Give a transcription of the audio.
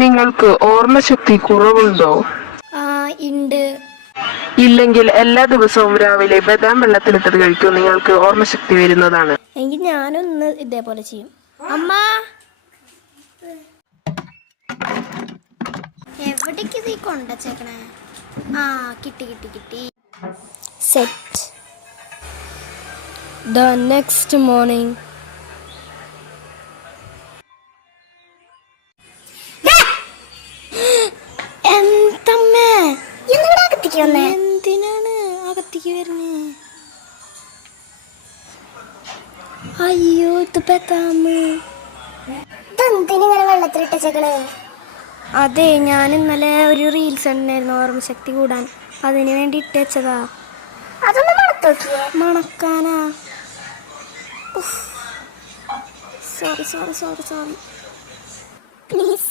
നിങ്ങൾക്ക് ഓർമ്മശക്തി കുറവുണ്ടോ? ആ ഉണ്ട്. ഇല്ലെങ്കിൽ എല്ലാ ദിവസവും രാവിലെ ബദാം വെള്ളത്തിലിട്ടത് കഴിക്കൂ, നിങ്ങൾക്ക് ഓർമ്മശക്തി വരുന്നതാണ്. എങ്കിൽ ഞാനൊന്ന് ഇതേപോലെ ചെയ്യും. അമ്മ എവിടേക്ക് ഇത് കൊണ്ടുവച്ചേക്കണേ? ആ കിട്ടി കിട്ടി കിട്ടി. സെറ്റ്. The next morning. എന്തമ്മേ എന്തിനാണ് അകത്തേക്ക് വരുന്നേ? അയ്യോ ഇത് ബദാമ്. ഇതെന്തിനിങ്ങനെ വെള്ളത്തിലിട്ടേക്കണേ? അതെ, ഞാൻ ഇന്നലെ ഒരു റീൽസ് ഉണ്ടായിരുന്നു ഓർമ്മശക്തി കൂടാൻ, അതിന് വേണ്ടി ഇട്ടേച്ചതാ. അതൊന്ന് മണത്തോക്കിയേ. മണക്കാനാ? Sorry sorry sorry sorry. Please